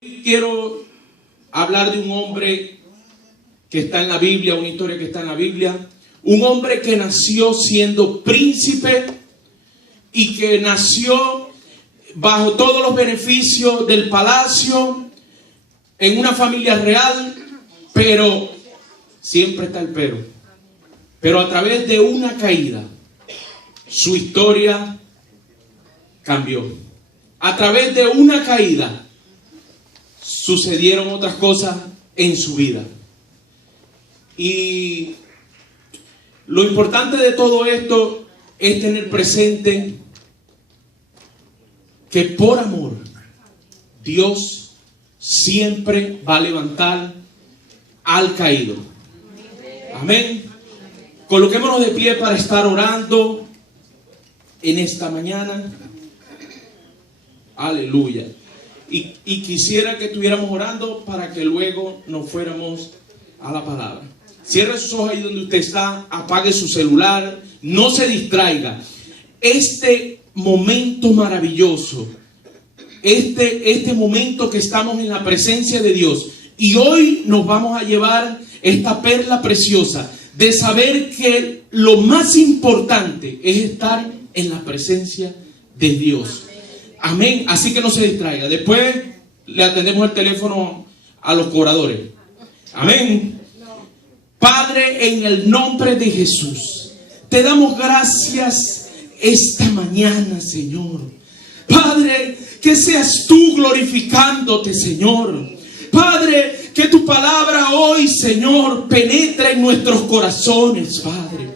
Quiero hablar de un hombre que está en la Biblia, una historia que está en la Biblia. Un hombre que nació siendo príncipe y que nació bajo todos los beneficios del palacio, en una familia real, pero siempre está el pero. Pero a través de una caída, su historia cambió. A través de una caída, sucedieron otras cosas en su vida. Y lo importante de todo esto es tener presente que por amor Dios siempre va a levantar al caído. Amén. Coloquémonos de pie para estar orando en esta mañana. Aleluya. Y quisiera que estuviéramos orando para que luego nos fuéramos a la palabra. Cierre sus ojos ahí donde usted está, apague su celular, no se distraiga. Este momento maravilloso, este momento que estamos en la presencia de Dios, y hoy nos vamos a llevar esta perla preciosa de saber que lo más importante es estar en la presencia de Dios. Amén. Así que no se distraiga. Después le atendemos el teléfono a los cobradores. Amén. Padre, en el nombre de Jesús, te damos gracias esta mañana, Señor. Padre, que seas tú glorificándote, Señor. Padre, que tu palabra hoy, Señor, penetre en nuestros corazones, Padre.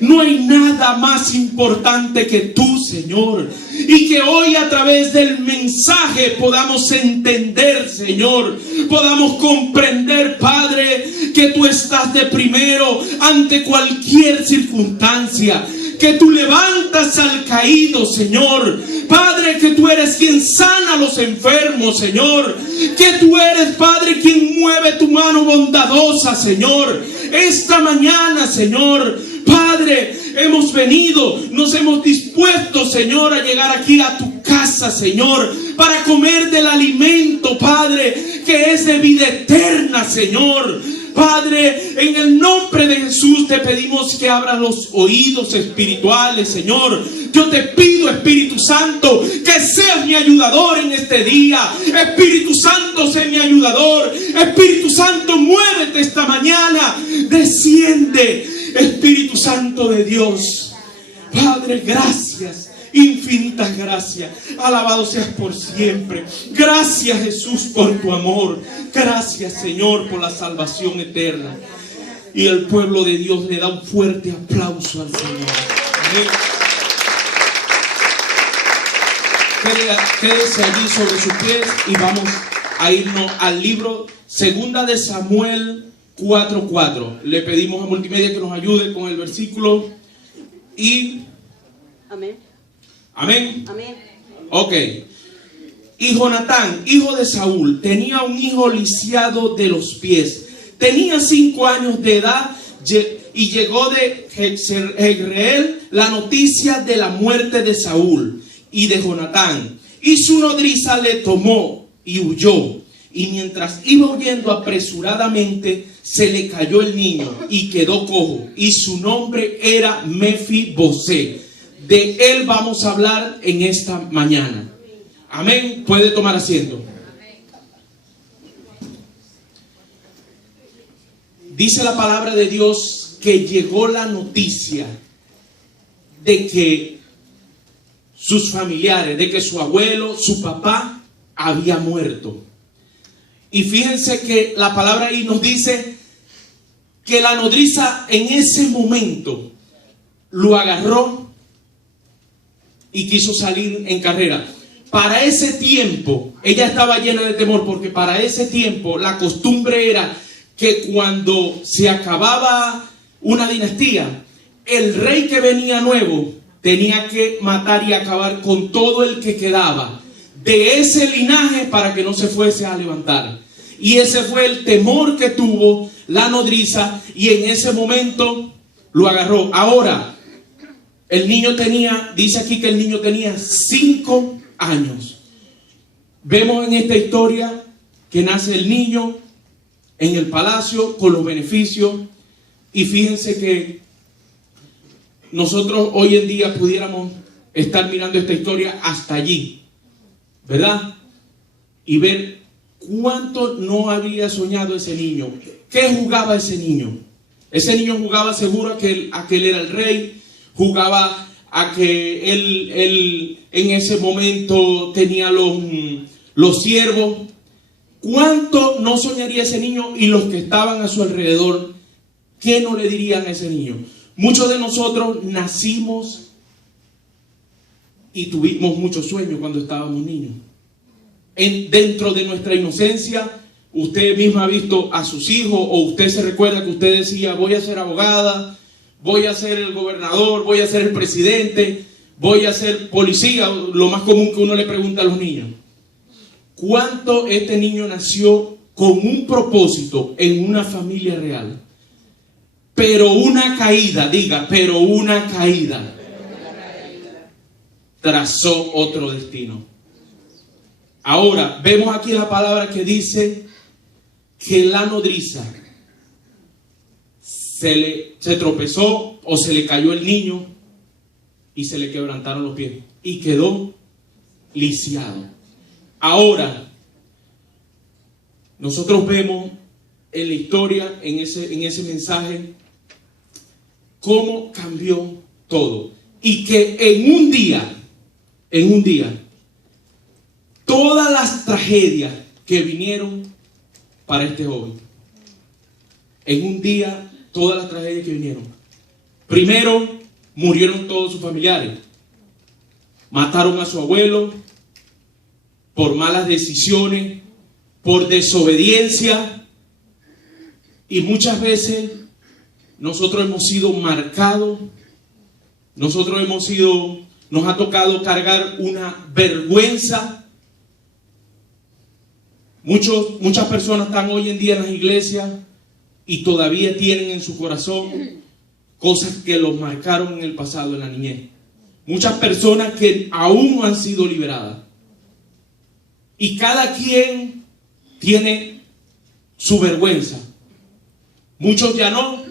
No hay nada más importante que tú, Señor. Y que hoy a través del mensaje podamos entender, Señor. Podamos comprender, Padre, que tú estás de primero ante cualquier circunstancia. Que tú levantas al caído, Señor. Padre, que tú eres quien sana a los enfermos, Señor. Que tú eres, Padre, quien mueve tu mano bondadosa, Señor. Esta mañana, Señor, Padre, hemos venido, nos hemos dispuesto, Señor, a llegar aquí a tu casa, Señor, para comer del alimento, Padre, que es de vida eterna, Señor. Padre, en el nombre de Jesús te pedimos que abras los oídos espirituales, Señor. Yo te pido, Espíritu Santo, que seas mi ayudador en este día. Espíritu Santo, sé mi ayudador. Espíritu Santo, muévete esta mañana. Desciende, Espíritu Santo de Dios. Padre, gracias. Infinitas gracias. Alabado seas por siempre. Gracias, Jesús, por tu amor. Gracias, Señor, por la salvación eterna. Y el pueblo de Dios le da un fuerte aplauso al Señor. Amén. Quédese allí sobre sus pies y vamos a irnos al libro 2 de Samuel 4:4. Le pedimos a Multimedia que nos ayude con el versículo y... Amén. Amén. Amén. Ok. Y Jonatán, hijo de Saúl, tenía un hijo lisiado de los pies. Tenía 5 años de edad y llegó de Jezreel la noticia de la muerte de Saúl y de Jonatán. Y su nodriza le tomó y huyó. Y mientras iba huyendo apresuradamente, se le cayó el niño y quedó cojo. Y su nombre era Mefiboset. De él vamos a hablar en esta mañana. Amén. Puede tomar asiento. Dice la palabra de Dios que llegó la noticia de que sus familiares, de que su abuelo, su papá había muerto. Y fíjense que la palabra ahí nos dice que la nodriza en ese momento lo agarró y quiso salir en carrera. Para ese tiempo, ella estaba llena de temor, porque para ese tiempo la costumbre era que cuando se acababa una dinastía, el rey que venía nuevo tenía que matar y acabar con todo el que quedaba de ese linaje para que no se fuese a levantar. Y ese fue el temor que tuvo la nodriza, y en ese momento lo agarró. Ahora, el niño tenía, dice aquí que el niño tenía 5 años. Vemos en esta historia que nace el niño en el palacio con los beneficios. Y fíjense que nosotros hoy en día pudiéramos estar mirando esta historia hasta allí, ¿verdad? Y ver cuánto no había soñado ese niño. ¿Qué jugaba ese niño? Ese niño jugaba seguro a que él era el rey, jugaba a que él en ese momento tenía los siervos. ¿Cuánto no soñaría ese niño? Y los que estaban a su alrededor, ¿qué no le dirían a ese niño? Muchos de nosotros nacimos y tuvimos muchos sueños cuando estábamos niños. Dentro de nuestra inocencia, usted misma ha visto a sus hijos, o usted se recuerda que usted decía: voy a ser abogada, voy a ser el gobernador, voy a ser el presidente, voy a ser policía. Lo más común que uno le pregunta a los niños. ¿Cuánto este niño nació con un propósito en una familia real? Pero una caída, diga, pero una caída trazó otro destino. Ahora, vemos aquí la palabra que dice que la nodriza se tropezó o se le cayó el niño y se le quebrantaron los pies y quedó lisiado. Ahora, nosotros vemos en la historia, en ese mensaje, cómo cambió todo. Y que en un día, todas las tragedias que vinieron para este joven, en un día, todas las tragedias que vinieron. Primero, murieron todos sus familiares. Mataron a su abuelo por malas decisiones, por desobediencia. Y muchas veces nosotros hemos sido marcados, nos ha tocado cargar una vergüenza. Muchas personas están hoy en día en las iglesias y todavía tienen en su corazón cosas que los marcaron en el pasado, en la niñez. Muchas personas que aún no han sido liberadas. Y cada quien tiene su vergüenza. Muchos ya no,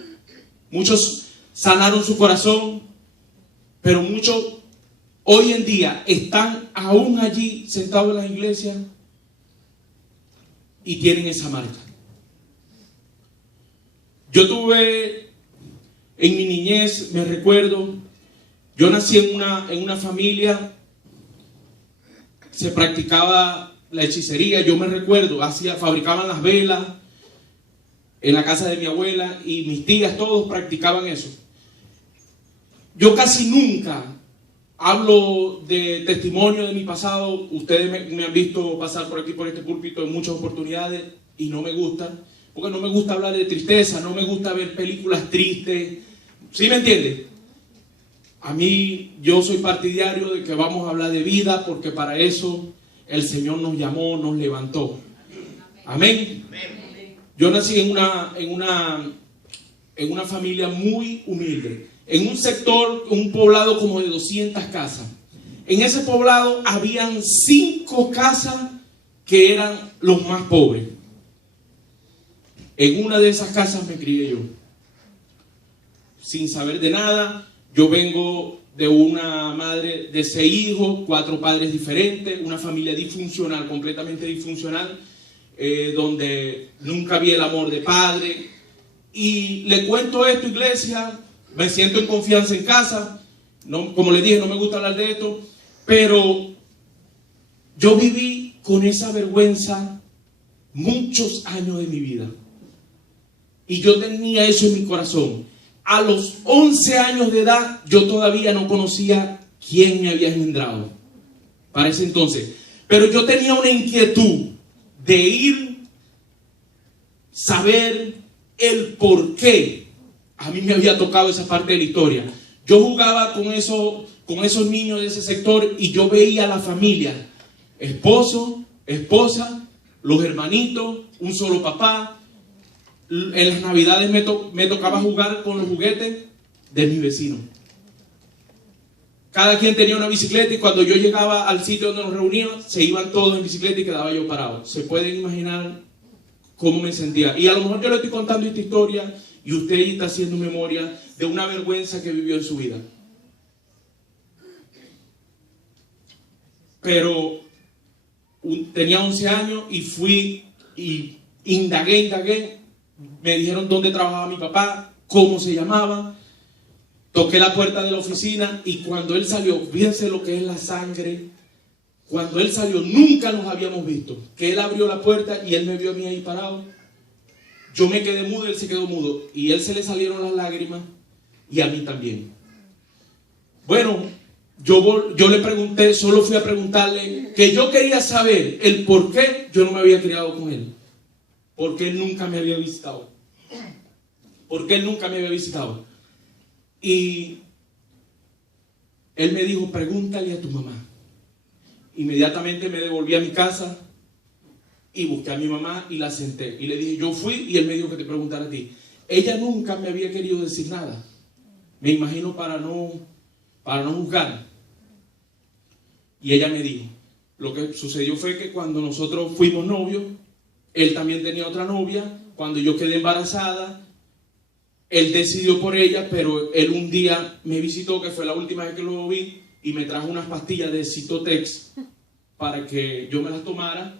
muchos sanaron su corazón, pero muchos hoy en día están aún allí sentados en las iglesias y tienen esa marca. Yo tuve en mi niñez, me recuerdo, yo nací en una familia, se practicaba la hechicería. Yo me recuerdo, fabricaban las velas en la casa de mi abuela y mis tías, todos practicaban eso. Yo casi nunca hablo de testimonio de mi pasado. Ustedes me han visto pasar por aquí, por este púlpito, en muchas oportunidades y no me gusta, porque no me gusta hablar de tristeza, no me gusta ver películas tristes. ¿Sí me entiende? A mí, yo soy partidario de que vamos a hablar de vida, porque para eso el Señor nos llamó, nos levantó. Amén. Yo nací en una familia muy humilde, en un sector, un poblado como de 200 casas. En ese poblado habían 5 casas que eran los más pobres. En una de esas casas me crié yo, sin saber de nada. Yo vengo de una madre de 6 hijos, 4 padres diferentes, una familia disfuncional, completamente disfuncional, donde nunca vi el amor de padre. Y le cuento esto, iglesia, me siento en confianza en casa. No, como les dije, no me gusta hablar de esto, pero yo viví con esa vergüenza muchos años de mi vida. Y yo tenía eso en mi corazón. A los 11 años de edad, yo todavía no conocía quién me había engendrado para ese entonces. Pero yo tenía una inquietud de saber el por qué a mí me había tocado esa parte de la historia. Yo jugaba con esos niños de ese sector y yo veía a la familia, esposo, esposa, los hermanitos, un solo papá. En las navidades me tocaba jugar con los juguetes de mi vecino. cada quien tenía una bicicleta y cuando yo llegaba al sitio donde nos reuníamos, se iban todos en bicicleta y quedaba yo parado. Se pueden imaginar cómo me sentía. Y a lo mejor yo le estoy contando esta historia y usted está haciendo memoria de una vergüenza que vivió en su vida. Pero tenía 11 años y fui y indagué. Me dijeron dónde trabajaba mi papá, cómo se llamaba. Toqué la puerta de la oficina y cuando él salió, fíjense lo que es la sangre. Cuando él salió, nunca nos habíamos visto. Que él abrió la puerta y él me vio a mí ahí parado. Yo me quedé mudo, él se quedó mudo. Y a él se le salieron las lágrimas y a mí también. Bueno, yo le pregunté, solo fui a preguntarle que yo quería saber el por qué yo no me había criado con él. Porque él nunca me había visitado. Porque él nunca me había visitado. Y él me dijo, pregúntale a tu mamá. Inmediatamente me devolví a mi casa y busqué a mi mamá y la senté. Y le dije, yo fui y él me dijo que te preguntara a ti. Ella nunca me había querido decir nada. Me imagino para no juzgar. Y ella me dijo, lo que sucedió fue que cuando nosotros fuimos novios, él también tenía otra novia. Cuando yo quedé embarazada, él decidió por ella, pero él un día me visitó, que fue la última vez que lo vi, y me trajo unas pastillas de Citotex para que yo me las tomara,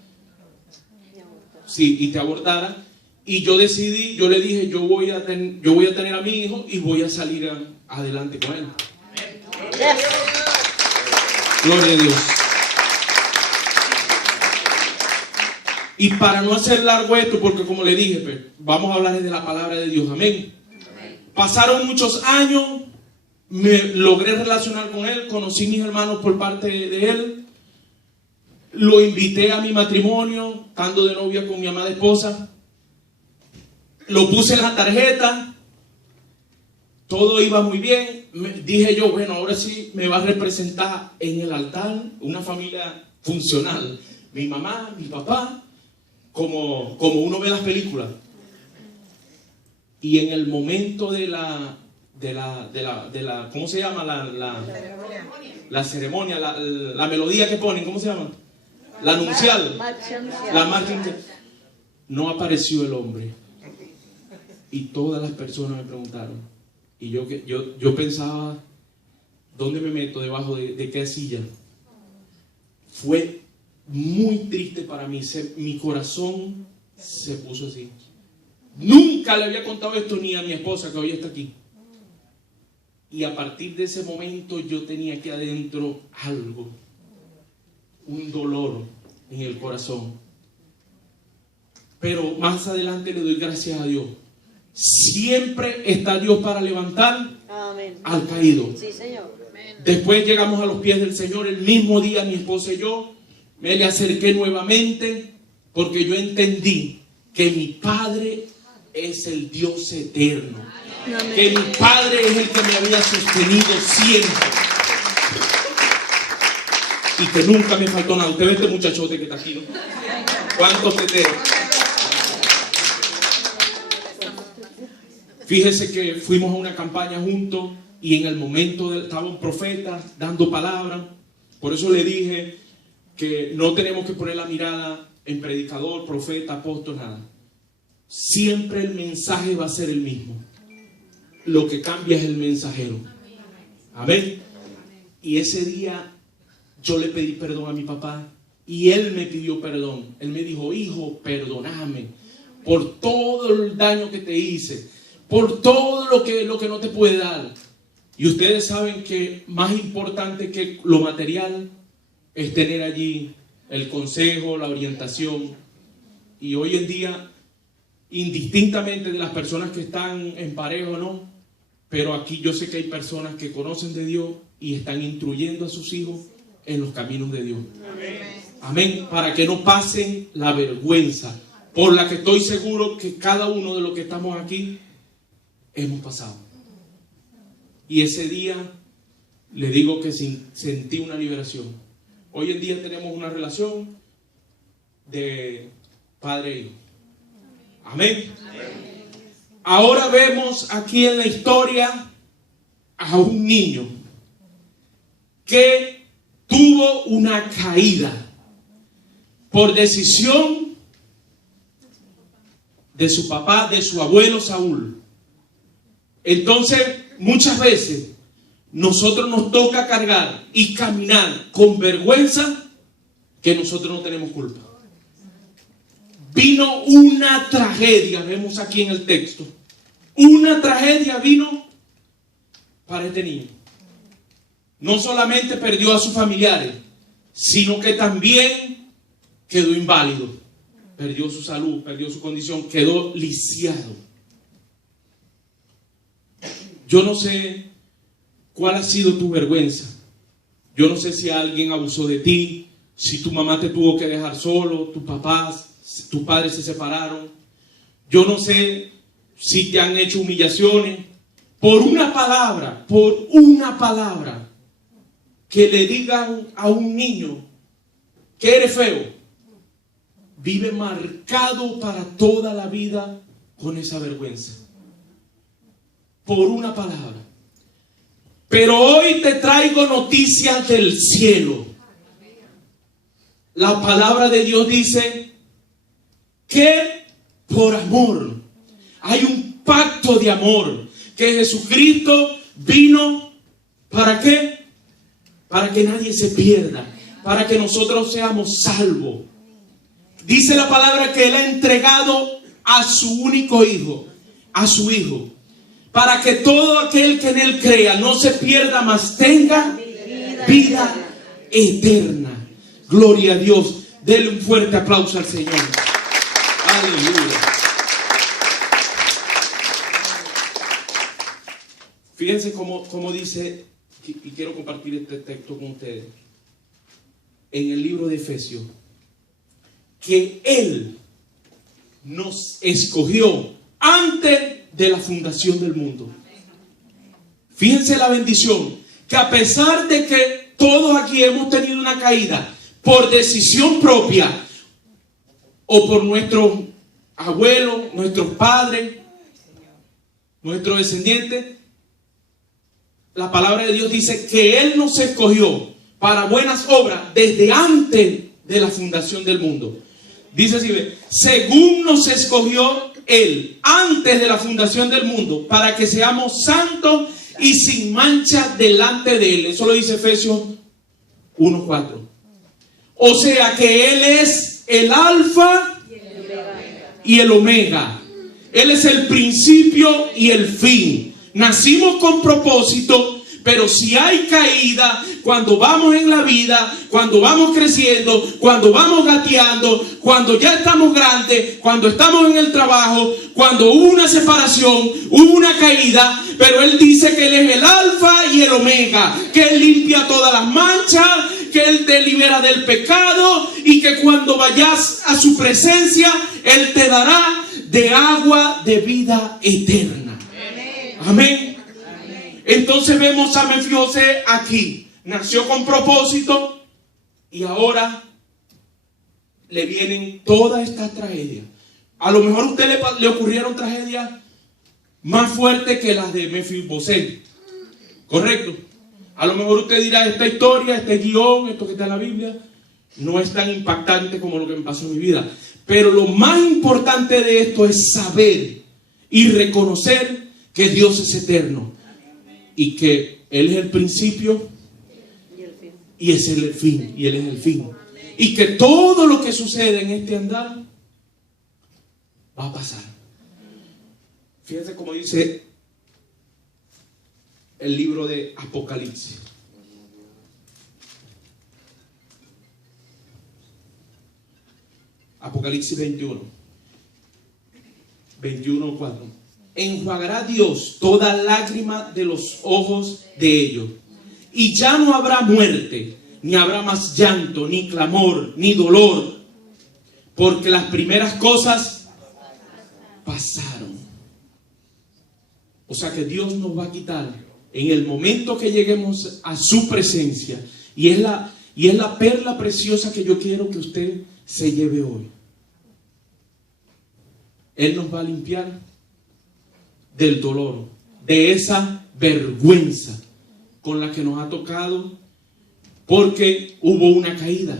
sí, y te abortara. Y yo decidí, yo le dije, yo voy a tener a mi hijo y voy a salir adelante con él. Gloria a Dios. Y para no hacer largo esto, porque como le dije, pues, vamos a hablar de la palabra de Dios. Amén. Pasaron muchos años, me logré relacionar con él, conocí a mis hermanos por parte de él, lo invité a mi matrimonio, estando de novia con mi amada esposa, lo puse en la tarjeta, todo iba muy bien. Dije yo, bueno, ahora sí me va a representar en el altar una familia funcional, mi mamá, mi papá, como uno ve las películas. Y en el momento de la ¿cómo se llama? La ceremonia, la melodía que ponen, ¿cómo se llama? La nupcial. La marcha. No apareció el hombre. Y todas las personas me preguntaron. Y yo pensaba, ¿dónde me meto? ¿Debajo de qué silla? Fue muy triste para mí. Mi corazón se puso así. Nunca le había contado esto ni a mi esposa, que hoy está aquí. Y a partir de ese momento yo tenía aquí adentro algo, un dolor en el corazón. Pero más adelante le doy gracias a Dios. Siempre está Dios para levantar al caído. Sí, Señor. Después llegamos a los pies del Señor. El mismo día mi esposa y yo me le acerqué nuevamente, porque yo entendí que mi Padre es el Dios eterno. Amén. Que mi Padre es el que me había sostenido siempre. Y que nunca me faltó nada. Usted ve este muchachote que está aquí, ¿no? ¿Cuántos teteros? Fíjese que fuimos a una campaña juntos y en el momento estaba un profeta dando palabra. Por eso le dije que no tenemos que poner la mirada en predicador, profeta, apóstol, nada. Siempre el mensaje va a ser el mismo. Lo que cambia es el mensajero. Amén. Y ese día yo le pedí perdón a mi papá y él me pidió perdón. Él me dijo, hijo, perdóname por todo el daño que te hice, por todo lo que no te puede dar. Y ustedes saben que más importante que lo material es tener allí el consejo, la orientación. Y hoy en día, indistintamente de las personas que están en pareja o no, pero aquí yo sé que hay personas que conocen de Dios y están instruyendo a sus hijos en los caminos de Dios. Amén. Amén. Para que no pasen la vergüenza por la que estoy seguro que cada uno de los que estamos aquí hemos pasado. Y ese día le digo que sentí una liberación. Hoy en día tenemos una relación de padre e hijo. Amén. Amén. Ahora vemos aquí en la historia a un niño que tuvo una caída por decisión de su papá, de su abuelo Saúl. Entonces, muchas veces nosotros nos toca cargar y caminar con vergüenza que nosotros no tenemos culpa. Vino una tragedia, vemos aquí en el texto. Una tragedia vino para este niño. No solamente perdió a sus familiares, sino que también quedó inválido. Perdió su salud, perdió su condición, quedó lisiado. Yo no sé cuál ha sido tu vergüenza. Yo no sé si alguien abusó de ti, si tu mamá te tuvo que dejar solo, tus papás, tus padres se separaron. Yo no sé si te han hecho humillaciones. Por una palabra que le digan a un niño que eres feo, vive marcado para toda la vida con esa vergüenza. Por una palabra. Pero hoy te traigo noticias del cielo. La palabra de Dios dice que por amor hay un pacto de amor, que Jesucristo vino, ¿para qué? Para que nadie se pierda, para que nosotros seamos salvos. Dice la palabra que Él ha entregado a su único hijo, a su hijo, para que todo aquel que en Él crea no se pierda, mas tenga vida eterna. Gloria a Dios. Denle un fuerte aplauso al Señor. Aleluya. Fíjense cómo dice, y quiero compartir este texto con ustedes, en el libro de Efesios, que Él nos escogió antes de la fundación del mundo. Fíjense la bendición, que a pesar de que todos aquí hemos tenido una caída por decisión propia o por nuestros abuelos, nuestros padres, nuestros descendientes, la palabra de Dios dice que Él nos escogió para buenas obras desde antes de la fundación del mundo. Dice así, según nos escogió Él antes de la fundación del mundo, para que seamos santos y sin mancha delante de Él. Eso lo dice Efesios 1:4. O sea que Él es el alfa y el omega. Él es el principio y el fin. Nacimos con propósito, pero si hay caída, cuando vamos en la vida, cuando vamos creciendo, cuando vamos gateando, cuando ya estamos grandes, cuando estamos en el trabajo, cuando hubo una separación, hubo una caída, pero Él dice que Él es el alfa y el omega, que Él limpia todas las manchas, que Él te libera del pecado y que cuando vayas a su presencia, Él te dará de agua de vida eterna. Amén. Entonces vemos a Mefibosé aquí. Nació con propósito y ahora le vienen todas estas tragedias. A lo mejor a usted le ocurrieron tragedias más fuertes que las de Mefibosé. ¿Correcto? A lo mejor usted dirá, esta historia, este guión, esto que está en la Biblia, no es tan impactante como lo que me pasó en mi vida. Pero lo más importante de esto es saber y reconocer que Dios es eterno y que Él es el principio y es el fin, y Él es el fin. Y que todo lo que sucede en este andar va a pasar. Fíjense cómo dice el libro de Apocalipsis. Apocalipsis 21:4. Enjuagará Dios toda lágrima de los ojos de ellos, y ya no habrá muerte, ni habrá más llanto, ni clamor, ni dolor, porque las primeras cosas pasaron. O sea que Dios nos va a quitar en el momento que lleguemos a su presencia, y es la perla preciosa que yo quiero que usted se lleve hoy. Él nos va a limpiar del dolor, de esa vergüenza con la que nos ha tocado porque hubo una caída.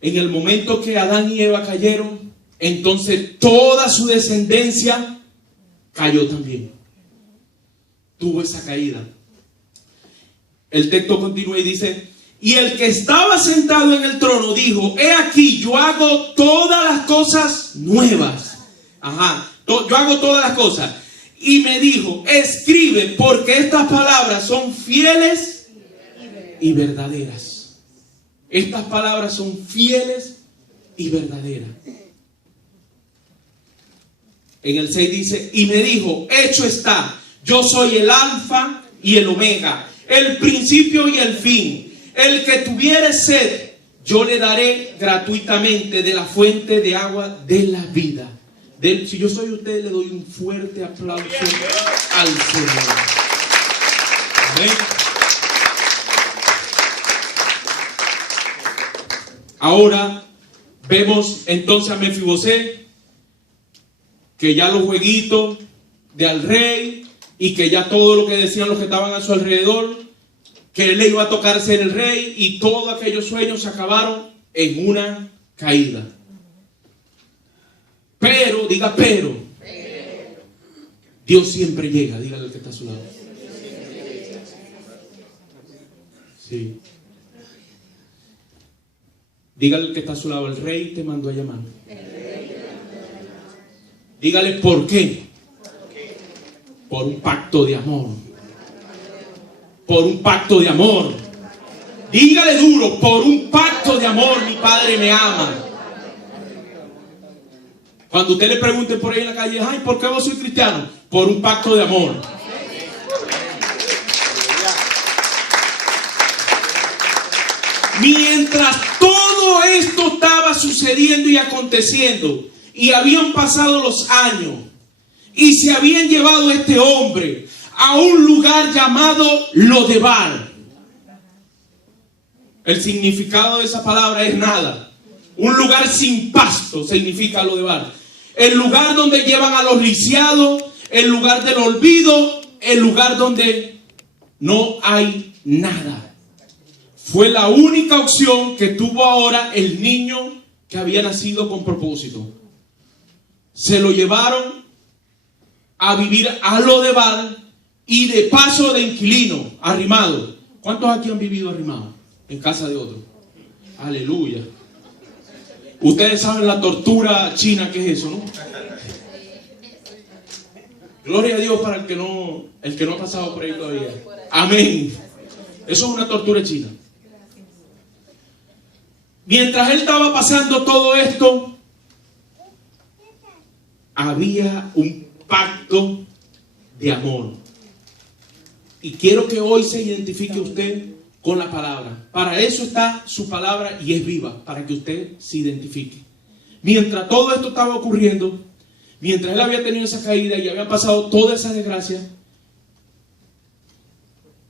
En el momento que Adán y Eva cayeron, entonces toda su descendencia cayó también. Tuvo esa caída. El texto continúa y dice: y el que estaba sentado en el trono dijo: he aquí, yo hago todas las cosas nuevas. Yo hago todas las cosas. Y me dijo: escribe, porque estas palabras son fieles y verdaderas. Estas palabras son fieles y verdaderas. En el 6 dice: y me dijo: hecho está, yo soy el alfa y el omega, el principio y el fin. El que tuviere sed, yo le daré gratuitamente de la fuente de agua de la vida. Si yo soy usted, le doy un fuerte aplauso al Señor. Amén. Ahora vemos entonces a Mefibosé, que ya los jueguitos de al rey y que ya todo lo que decían los que estaban a su alrededor, que él le iba a tocar ser el rey, y todos aquellos sueños se acabaron en una caída. Pero, diga pero, Dios siempre llega. Dígale al que está a su lado. Sí. Dígale al que está a su lado: el rey te mandó a llamar. Dígale por qué. Por un pacto de amor. Por un pacto de amor. Dígale duro: por un pacto de amor mi Padre me ama. Cuando usted le pregunte por ahí en la calle: ay, ¿por qué vos sois cristiano? Por un pacto de amor. Mientras todo esto estaba sucediendo y aconteciendo, y habían pasado los años, y se habían llevado a este hombre a un lugar llamado Lodebar. El significado de esa palabra es nada. Un lugar sin pasto significa Lodebar. El lugar donde llevan a los lisiados, el lugar del olvido, el lugar donde no hay nada. Fue la única opción que tuvo ahora el niño que había nacido con propósito. Se lo llevaron a vivir a Lodebar, y de paso de inquilino, arrimado. ¿Cuántos aquí han vivido arrimados en casa de otro? Aleluya. Ustedes saben la tortura china que es eso, ¿no? Gloria a Dios para el que no ha pasado por ahí todavía. Amén. Eso es una tortura china. Mientras él estaba pasando todo esto, había un pacto de amor. Y quiero que hoy se identifique usted con la palabra. Para eso está su palabra y es viva, para que usted se identifique. Mientras todo esto estaba ocurriendo, mientras él había tenido esa caída y habían pasado todas esas desgracias,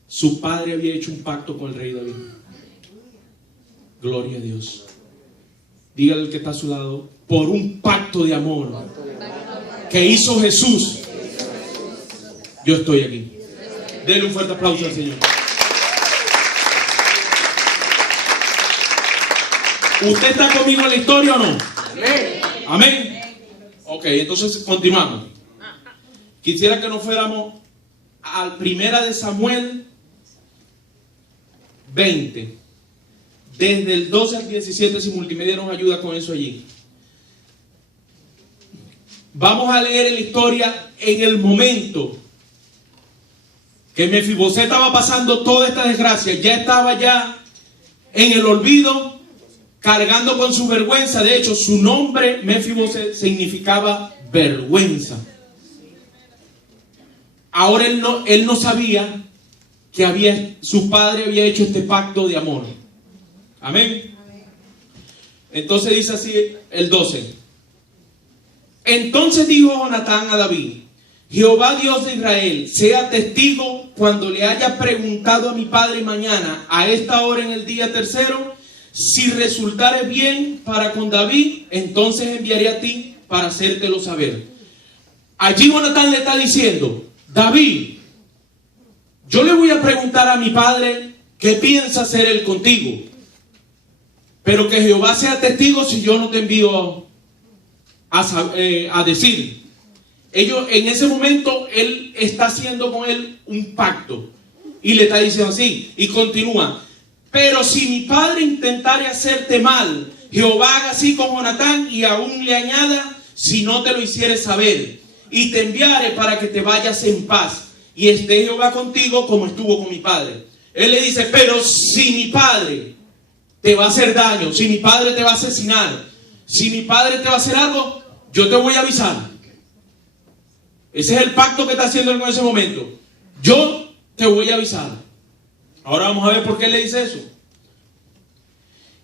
su padre había hecho un pacto con el rey David. Gloria a Dios. Dígale al que está a su lado: por un pacto de amor que hizo Jesús, yo estoy aquí. Denle un fuerte aplauso al Señor. ¿Usted está conmigo en la historia o no? Amén. Amén. Ok, entonces continuamos. Quisiera que nos fuéramos a 1 Samuel 20. Desde el 12 al 17, si Multimedia nos ayuda con eso allí. Vamos a leer la historia en el momento que Mefibosé estaba pasando toda esta desgracia. Ya estaba ya en el olvido, cargando con su vergüenza. De hecho, su nombre Mefibosé significaba vergüenza. Ahora él no sabía que su padre había hecho este pacto de amor. Amén. Entonces dice así el 12. Entonces dijo Jonatán a David: Jehová Dios de Israel sea testigo cuando le haya preguntado a mi padre mañana a esta hora en el día tercero, si resultare bien para con David, entonces enviaré a ti para hacértelo saber. Allí Jonatán le está diciendo: David, yo le voy a preguntar a mi padre qué piensa hacer él contigo. Pero que Jehová sea testigo si yo no te envío a decir. Ellos, en ese momento, él está haciendo con él un pacto. Y le está diciendo así. Y continúa. Pero si mi padre intentare hacerte mal, Jehová haga así con Jonatán y aún le añada, si no te lo hicieres saber. Y te enviare para que te vayas en paz. Y esté Jehová contigo como estuvo con mi padre. Él le dice, pero si mi padre te va a hacer daño, si mi padre te va a asesinar, si mi padre te va a hacer algo, yo te voy a avisar. Ese es el pacto que está haciendo él en ese momento. Yo te voy a avisar. Ahora vamos a ver por qué le dice eso.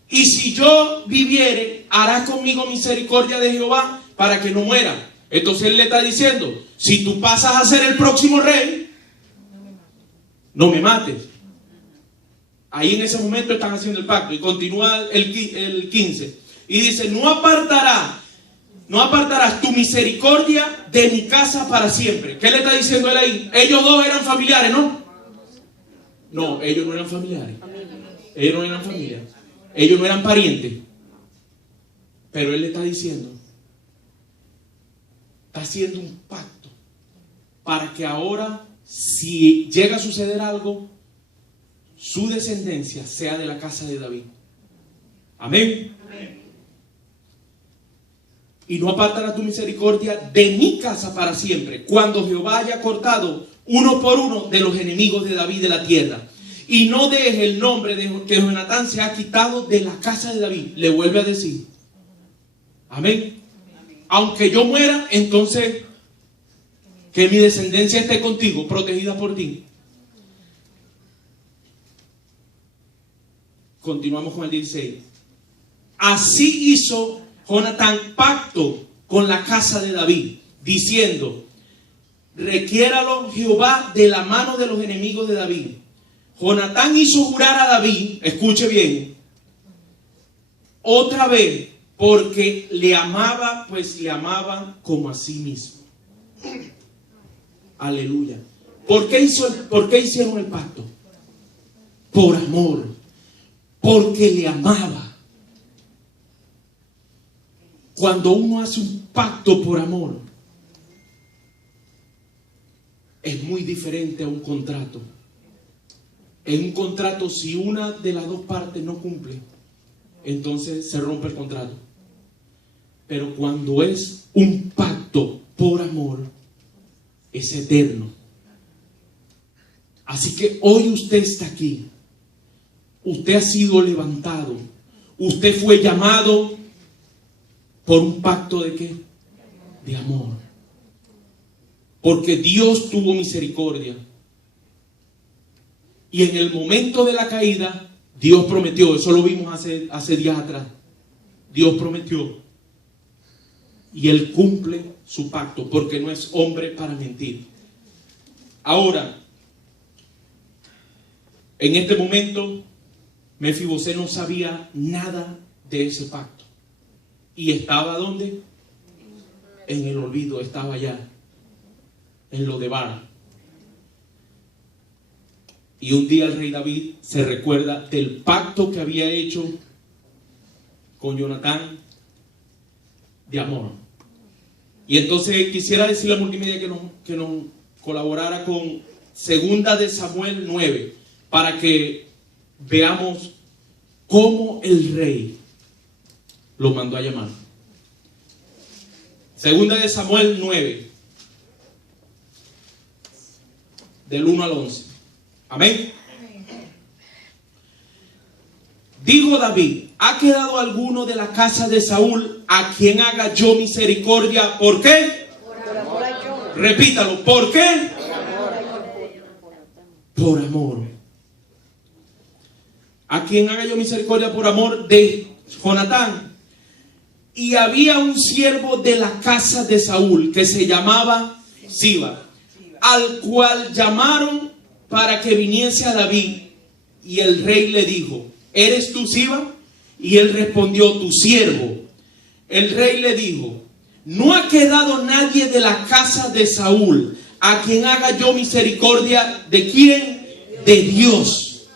Y si yo viviere, harás conmigo misericordia de Jehová para que no muera. Entonces él le está diciendo, si tú pasas a ser el próximo rey, no me mates. Ahí en ese momento están haciendo el pacto. Y continúa el 15. Y dice, no apartarás tu misericordia de mi casa para siempre. ¿Qué le está diciendo él ahí? Ellos dos eran familiares, ¿no? No, ellos no eran familiares. Ellos no eran familia. Ellos no eran parientes. Pero él le está diciendo, está haciendo un pacto para que ahora, si llega a suceder algo, su descendencia sea de la casa de David. Amén. Amén. Y no apartará tu misericordia de mi casa para siempre, cuando Jehová haya cortado uno por uno de los enemigos de David de la tierra. Y no deje el nombre de que Jonatán se ha quitado de la casa de David. Le vuelve a decir. Amén. Aunque yo muera, entonces que mi descendencia esté contigo, protegida por ti. Continuamos con el 16. Así hizo Jonatán pacto con la casa de David, diciendo, requiéralo Jehová de la mano de los enemigos de David. Jonatán hizo jurar a David, escuche bien, otra vez, porque le amaba, pues le amaba como a sí mismo. Aleluya. ¿Por qué hicieron el pacto? Por amor. Porque le amaba. Cuando uno hace un pacto por amor, es muy diferente a un contrato. En un contrato, si una de las dos partes no cumple, entonces se rompe el contrato. Pero cuando es un pacto por amor, es eterno. Así que hoy usted está aquí. Usted ha sido levantado. Usted fue llamado por un pacto ¿de qué? De amor. Porque Dios tuvo misericordia. Y en el momento de la caída, Dios prometió. Eso lo vimos hace días atrás. Dios prometió. Y Él cumple su pacto. Porque no es hombre para mentir. Ahora, en este momento, Mefibosé no sabía nada de ese pacto. ¿Y estaba dónde? En el olvido, estaba allá, en Lodebar. Y un día el rey David se recuerda del pacto que había hecho con Jonatán de amor. Y entonces quisiera decirle a Multimedia que nos colaborara con 2 de Samuel 9, para que veamos cómo el rey lo mandó a llamar. 2 de Samuel 9, del 1 al 11. Amén. Dijo David, ¿ha quedado alguno de la casa de Saúl a quien haga yo misericordia? ¿Por qué? Por amor. Repítalo, ¿por qué? Por amor. A quien haga yo misericordia por amor de Jonatán. Y había un siervo de la casa de Saúl que se llamaba Siba, al cual llamaron para que viniese a David. Y el rey le dijo, ¿eres tú Siba? Y él respondió, tu siervo. El rey le dijo, no ha quedado nadie de la casa de Saúl a quien haga yo misericordia. ¿De quién? de Dios.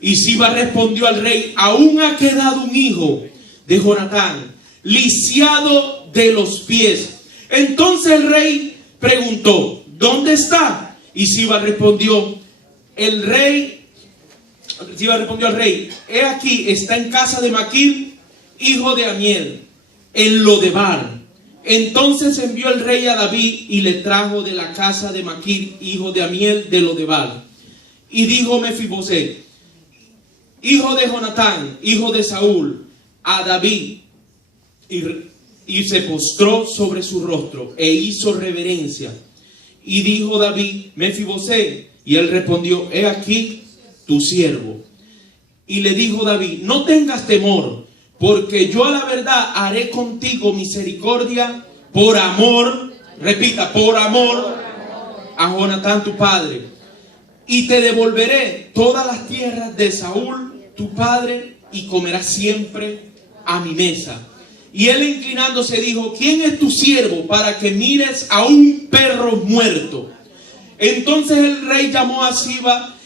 Y Siba respondió al rey: aún ha quedado un hijo de Jonatán, lisiado de los pies. Entonces el rey preguntó: ¿dónde está? Y Siba respondió al rey: he aquí, está en casa de Maquir, hijo de Amiel, en Lodebar. Entonces envió el rey a David y le trajo de la casa de Maquir, hijo de Amiel, de Lodebar. Y dijo Mefiboset, hijo de Jonatán, hijo de Saúl, a David, y se postró sobre su rostro e hizo reverencia. Y dijo David: Mefiboset. Y él respondió: he aquí tu siervo. Y le dijo David: no tengas temor, porque yo a la verdad haré contigo misericordia por amor, repita, por amor a Jonatán tu padre. Y te devolveré todas las tierras de Saúl tu padre, y comerás siempre a mi mesa. Y él, inclinándose, dijo: ¿quién es tu siervo para que mires a un perro muerto? Entonces el rey llamó a Siba,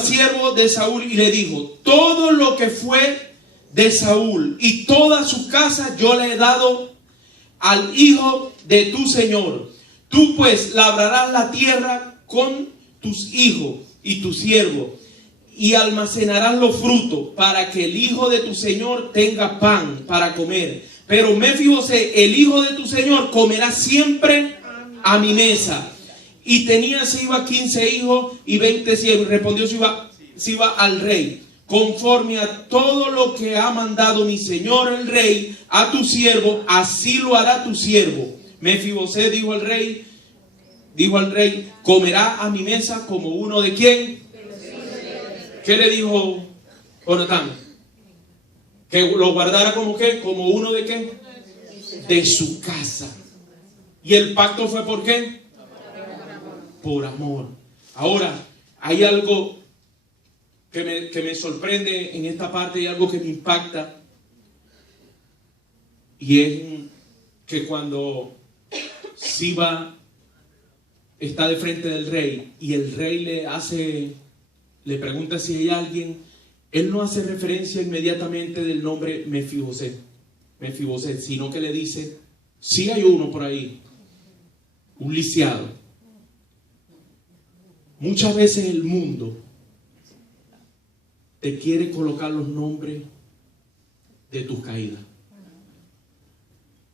siervo de Saúl, y le dijo: todo lo que fue de Saúl y toda su casa yo le he dado al hijo de tu señor. Tú pues labrarás la tierra con tus hijos y tu siervo, y almacenarás los frutos, para que el hijo de tu señor tenga pan para comer. Pero Mefiboset, el hijo de tu señor, comerá siempre a mi mesa. Y tenía Siba 15 hijos y 20 siervos. Respondió Siba al rey: conforme a todo lo que ha mandado mi señor el rey a tu siervo, así lo hará tu siervo. Mefiboset dijo al rey: comerá a mi mesa como uno de quién. ¿Qué le dijo Jonatán? Que lo guardara como qué, como uno de qué, de su casa. Y el pacto fue ¿por qué? Por amor. Ahora, hay algo que me sorprende en esta parte, y algo que me impacta, y es que cuando Siba está de frente del rey y el rey le pregunta si hay alguien, él no hace referencia inmediatamente del nombre Mefiboset, sino que le dice: sí hay uno por ahí, un lisiado. Muchas veces el mundo te quiere colocar los nombres de tus caídas.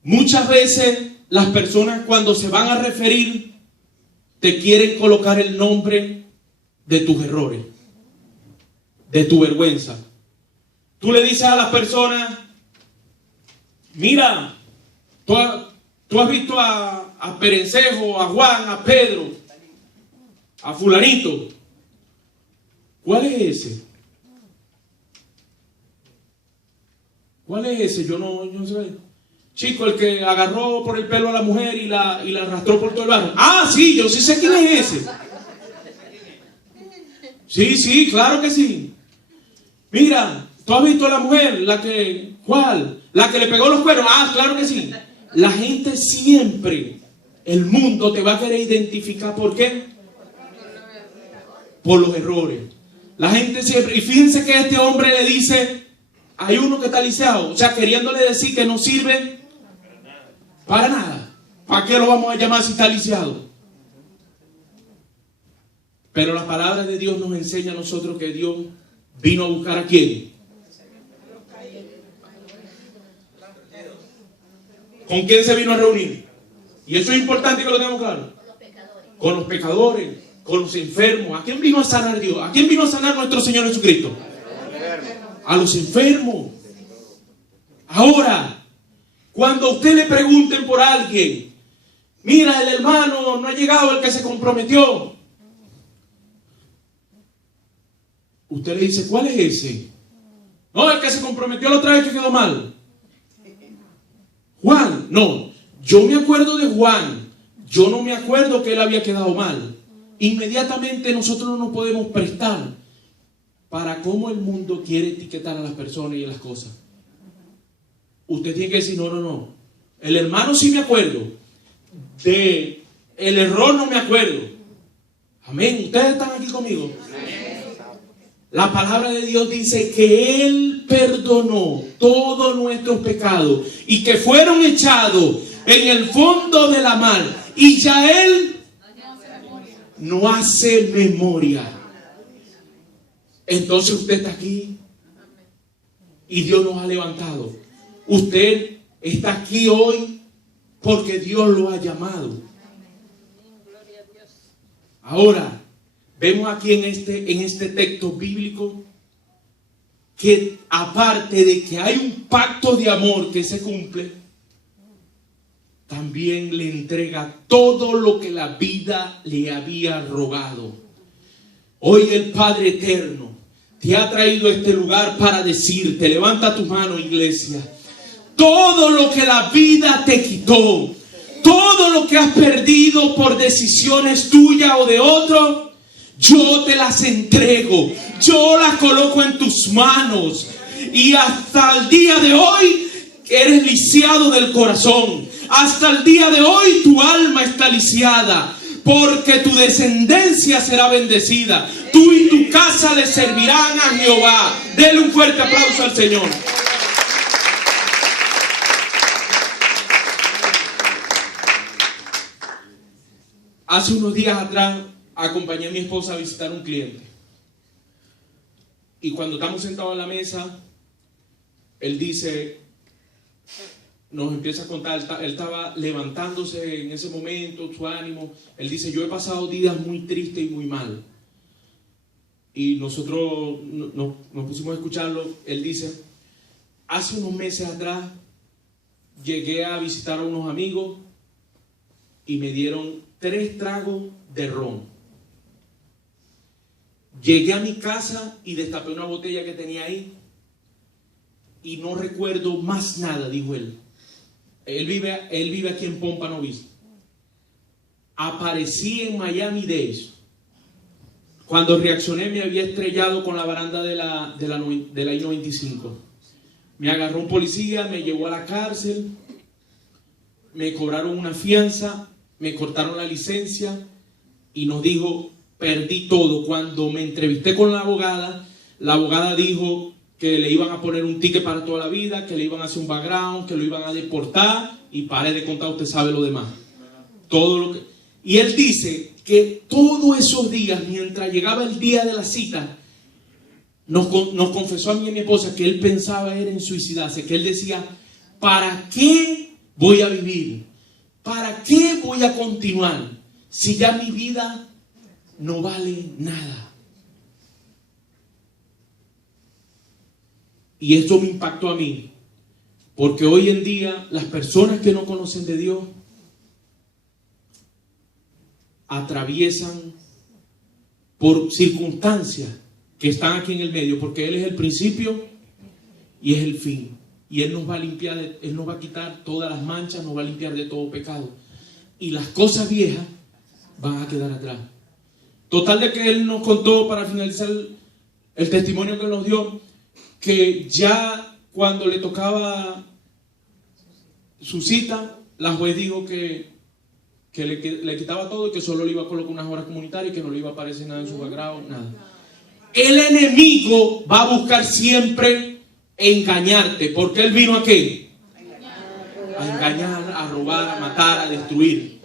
Muchas veces las personas, cuando se van a referir, te quieren colocar el nombre de tus errores, de tu vergüenza. Tú le dices a las personas: mira, tú has visto a Perencejo, a Juan, a Pedro, a fulanito. ¿Cuál es ese? ¿Cuál es ese? Yo no sé. Chico, el que agarró por el pelo a la mujer y la arrastró por todo el barrio. Ah, sí, yo sí sé quién es ese. Sí, claro que sí. Mira, ¿tú has visto a la mujer? ¿Cuál? La que le pegó los cuernos. Ah, claro que sí. La gente siempre, el mundo te va a querer identificar. ¿Por qué? Por los errores. La gente siempre, y fíjense que este hombre le dice: hay uno que está lisiado, o sea, queriéndole decir que no sirve para nada. ¿Para qué lo vamos a llamar si está lisiado? Pero la palabra de Dios nos enseña a nosotros que Dios vino a buscar ¿a quién? ¿Con quién se vino a reunir? Y eso es importante que lo tengamos claro. Con los pecadores, con los enfermos. ¿A quién vino a sanar Dios? ¿A quién vino a sanar nuestro Señor Jesucristo? A los enfermos. Ahora, cuando a usted le pregunten por alguien: mira, el hermano no ha llegado, el que se comprometió. Usted le dice: ¿cuál es ese? No, el que se comprometió la otra vez que quedó mal. Juan, no. Yo me acuerdo de Juan. Yo no me acuerdo que él había quedado mal. Inmediatamente nosotros no nos podemos prestar para cómo el mundo quiere etiquetar a las personas y a las cosas. Usted tiene que decir: no. El hermano sí me acuerdo. De el error no me acuerdo. Amén. ¿Ustedes están aquí conmigo? La palabra de Dios dice que Él perdonó todos nuestros pecados y que fueron echados en el fondo de la mar. Y ya Él no hace memoria. Entonces usted está aquí y Dios nos ha levantado. Usted está aquí hoy porque Dios lo ha llamado. Ahora, vemos aquí en este texto bíblico que aparte de que hay un pacto de amor que se cumple, también le entrega todo lo que la vida le había rogado. Hoy el Padre Eterno te ha traído a este lugar para decirte, levanta tu mano, iglesia, todo lo que la vida te quitó, todo lo que has perdido por decisiones tuyas o de otro, yo te las entrego, yo las coloco en tus manos. Y hasta el día de hoy eres lisiado del corazón. Hasta el día de hoy tu alma está lisiada, porque tu descendencia será bendecida. Tú y tu casa le servirán a Jehová. Denle un fuerte aplauso al Señor. Hace unos días atrás acompañé a mi esposa a visitar un cliente. Y cuando estamos sentados en la mesa, él dice, nos empieza a contar, él estaba levantándose en ese momento, su ánimo. Él dice, yo he pasado días muy tristes y muy mal. Y nosotros nos pusimos a escucharlo. Él dice, hace unos meses atrás llegué a visitar a unos amigos y me dieron 3 tragos de ron. Llegué a mi casa y destapé una botella que tenía ahí y no recuerdo más nada, dijo él. Él vive aquí en Pompano Beach. Aparecí en Miami-Dade. Cuando reaccioné me había estrellado con la baranda de la I-95. Me agarró un policía, me llevó a la cárcel, me cobraron una fianza, me cortaron la licencia y nos dijo, perdí todo. Cuando me entrevisté con la abogada dijo que le iban a poner un ticket para toda la vida, que le iban a hacer un background, que lo iban a deportar, y pare de contar, usted sabe lo demás. Y él dice que todos esos días, mientras llegaba el día de la cita, nos confesó a mí y a mi esposa que él pensaba era en suicidarse, que él decía, ¿para qué voy a vivir? ¿Para qué voy a continuar si ya mi vida no vale nada? Y esto me impactó a mí, porque hoy en día las personas que no conocen de Dios atraviesan por circunstancias que están aquí en el medio, porque Él es el principio y es el fin. Y Él nos va a limpiar, Él nos va a quitar todas las manchas, nos va a limpiar de todo pecado. Y las cosas viejas van a quedar atrás. Total de que Él nos contó, para finalizar el testimonio que nos dio, que ya cuando le tocaba su cita, la juez dijo que le quitaba todo y que solo le iba a colocar unas horas comunitarias y que no le iba a aparecer nada en su background, nada. El enemigo va a buscar siempre engañarte, porque él vino ¿a qué? A engañar, a robar, a matar, a destruir.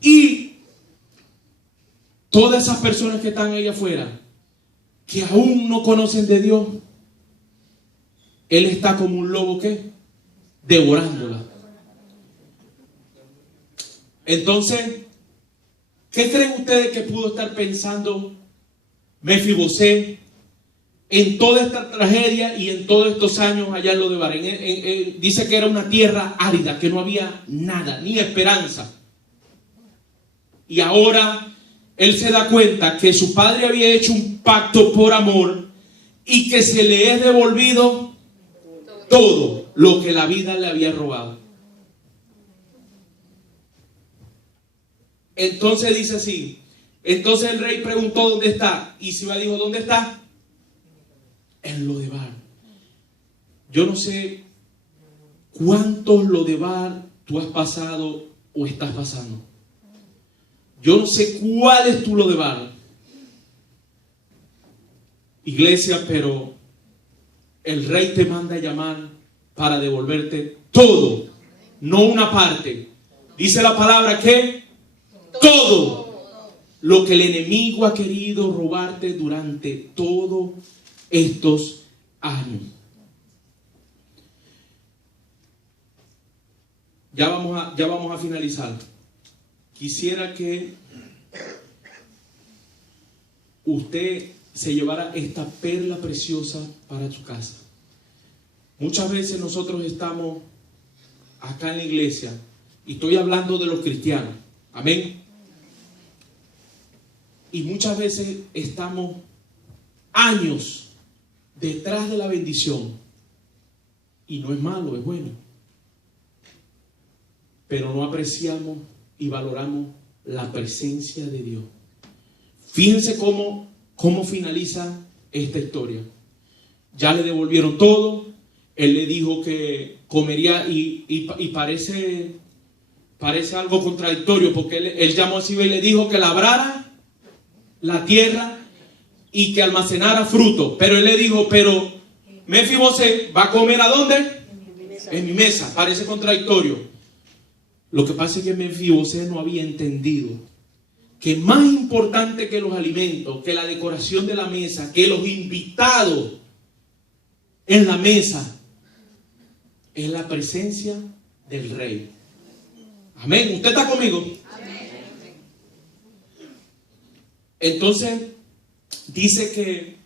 Y todas esas personas que están ahí afuera, que aún no conocen de Dios, Él está como un lobo, ¿qué? Devorándola. Entonces, ¿qué creen ustedes que pudo estar pensando Mefibosé en toda esta tragedia y en todos estos años allá en Lodebar? Dice que era una tierra árida, que no había nada, ni esperanza. Y ahora él se da cuenta que su padre había hecho un pacto por amor y que se le es devolvido todo lo que la vida le había robado. Entonces dice así. Entonces el rey preguntó dónde está. Y Siba dijo, ¿dónde está? En Lodebar. Yo no sé cuántos Lodebar tú has pasado o estás pasando. Yo no sé cuál es tu Lodebar, iglesia, pero el rey te manda a llamar para devolverte todo, no una parte. Dice la palabra que todo lo que el enemigo ha querido robarte durante todos estos años. Ya vamos a finalizar. Quisiera que usted se llevara esta perla preciosa para su casa. Muchas veces nosotros estamos acá en la iglesia, y estoy hablando de los cristianos, amén. Y muchas veces estamos años detrás de la bendición, y no es malo, es bueno, pero no apreciamos y valoramos la presencia de Dios. Fíjense cómo finaliza esta historia. Ya le devolvieron todo. Él le dijo que comería y parece algo contradictorio, porque él llamó a Siba y le dijo que labrara la tierra y que almacenara fruto. Pero él le dijo, pero Mefibosé va a comer ¿a dónde? En mi mesa. Parece contradictorio. Lo que pasa es que Mefibosé no había entendido que más importante que los alimentos, que la decoración de la mesa, que los invitados en la mesa, es la presencia del rey. Amén. ¿Usted está conmigo? Amén. Entonces dice que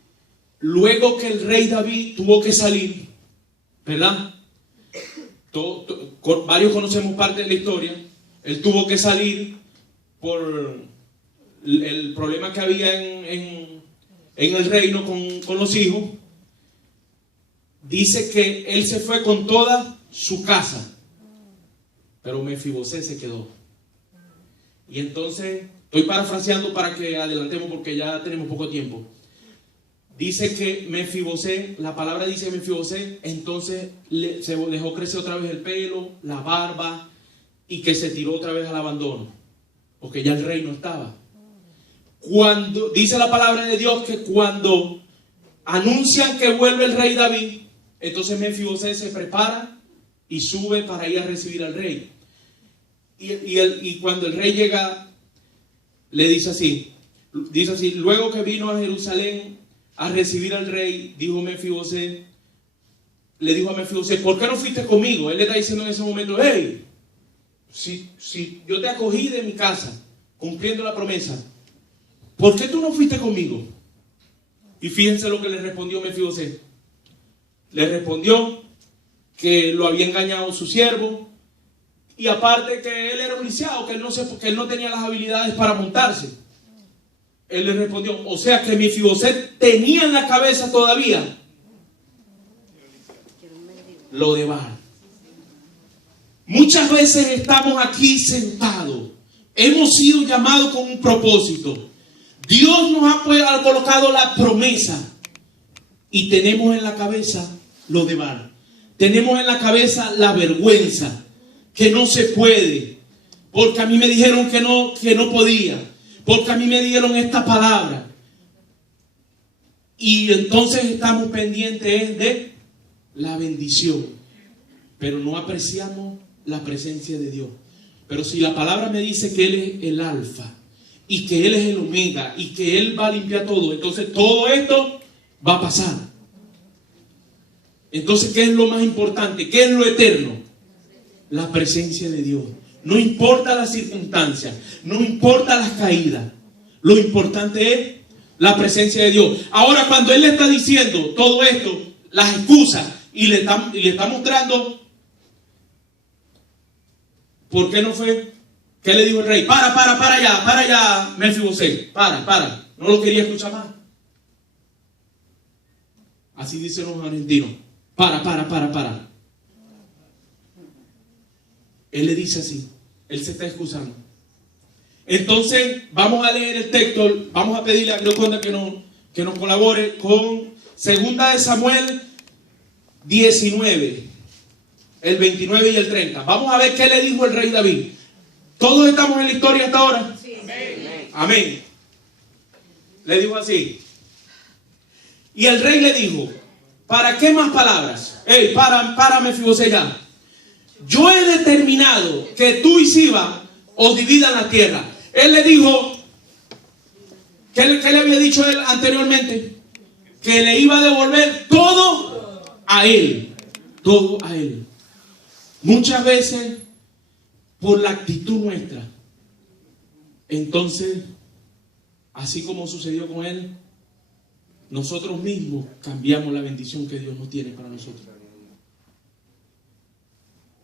luego que el rey David tuvo que salir, ¿verdad? Varios conocemos parte de la historia. Él tuvo que salir por el problema que había en el reino con los hijos. Dice que él se fue con toda su casa, pero Mefibosé se quedó. Y entonces, estoy parafraseando para que adelantemos porque ya tenemos poco tiempo. Dice que Mefibosé, la palabra dice Mefibosé, entonces se dejó crecer otra vez el pelo, la barba, y que se tiró otra vez al abandono, porque ya el rey no estaba. Cuando dice la palabra de Dios que cuando anuncian que vuelve el rey David, entonces Mefibosé se prepara y sube para ir a recibir al rey. Y cuando el rey llega, le dice así, luego que vino a Jerusalén a recibir al rey, le dijo a Mefibosé, ¿por qué no fuiste conmigo? Él le está diciendo en ese momento, hey, si yo te acogí de mi casa, cumpliendo la promesa, ¿por qué tú no fuiste conmigo? Y fíjense lo que le respondió Mefibosé. Le respondió que lo había engañado su siervo, y aparte que él era un lisiado, que él no tenía las habilidades para montarse. Él le respondió, o sea que Mefibosé tenía en la cabeza todavía Lodebar. Muchas veces estamos aquí sentados, hemos sido llamados con un propósito. Dios nos ha colocado la promesa y tenemos en la cabeza Lodebar. Tenemos en la cabeza la vergüenza, que no se puede, porque a mí me dijeron que no podía, porque a mí me dieron esta palabra. Y entonces estamos pendientes de la bendición, pero no apreciamos la presencia de Dios. Pero si la palabra me dice que Él es el alfa y que Él es el omega y que Él va a limpiar todo, entonces todo esto va a pasar. Entonces, ¿qué es lo más importante? ¿Qué es lo eterno? La presencia de Dios. No importa las circunstancias, no importa las caídas, lo importante es la presencia de Dios. Ahora, cuando Él le está diciendo todo esto, las excusas, y le está mostrando por qué no fue, ¿qué le dijo el rey? Para allá, Mefibosé, para, no lo quería escuchar más. Así dicen los argentinos, para. Él le dice así, él se está excusando. Entonces, vamos a leer el texto, vamos a pedirle a Dios que nos colabore con 2 de Samuel 19, el 29 y el 30. Vamos a ver qué le dijo el rey David. ¿Todos estamos en la historia hasta ahora? Sí. Amén. Le dijo así. Y el rey le dijo: ¿para qué más palabras? Para Mefibosé ya. Yo he determinado que tú y Siba os dividan la tierra. Él le dijo, ¿qué le había dicho él anteriormente? Que le iba a devolver todo a él. Todo a él. Muchas veces, por la actitud nuestra, entonces, así como sucedió con él, nosotros mismos cambiamos la bendición que Dios nos tiene para nosotros.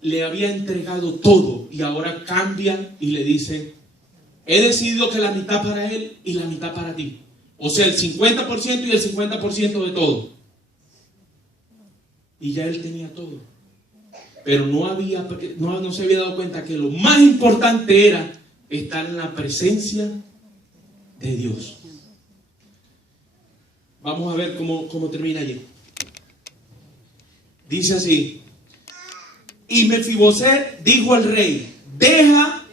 Le había entregado todo y ahora cambia y le dice: he decidido que la mitad para él y la mitad para ti. O sea, el 50% y el 50% de todo. Y ya él tenía todo. Pero no se había dado cuenta que lo más importante era estar en la presencia de Dios. Vamos a ver cómo termina allí. Dice así: y Mefibosé dijo al rey: deja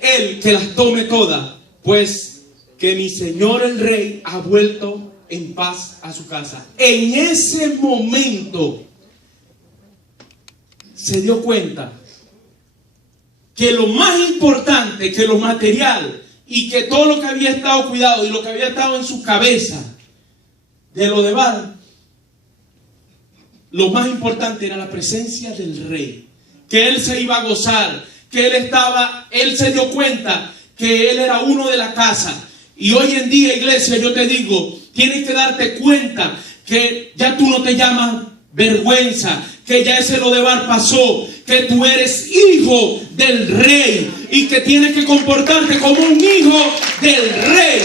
él que las tome todas, pues que mi señor el rey ha vuelto en paz a su casa. En ese momento se dio cuenta que lo más importante, que lo material y que todo lo que había estado cuidado y lo que había estado en su cabeza de lo de Bar, lo más importante era la presencia del rey, que él se iba a gozar, que él se dio cuenta que él era uno de la casa. Y hoy en día, iglesia, yo te digo, tienes que darte cuenta que ya tú no te llamas vergüenza, que ya ese lo de Bar pasó, que tú eres hijo del rey y que tienes que comportarte como un hijo del rey.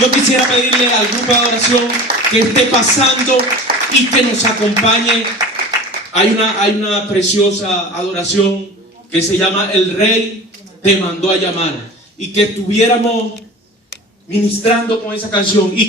Yo quisiera pedirle al grupo de adoración que esté pasando y que nos acompañe. Hay una preciosa adoración que se llama El Rey te mandó a llamar, y que estuviéramos ministrando con esa canción. Y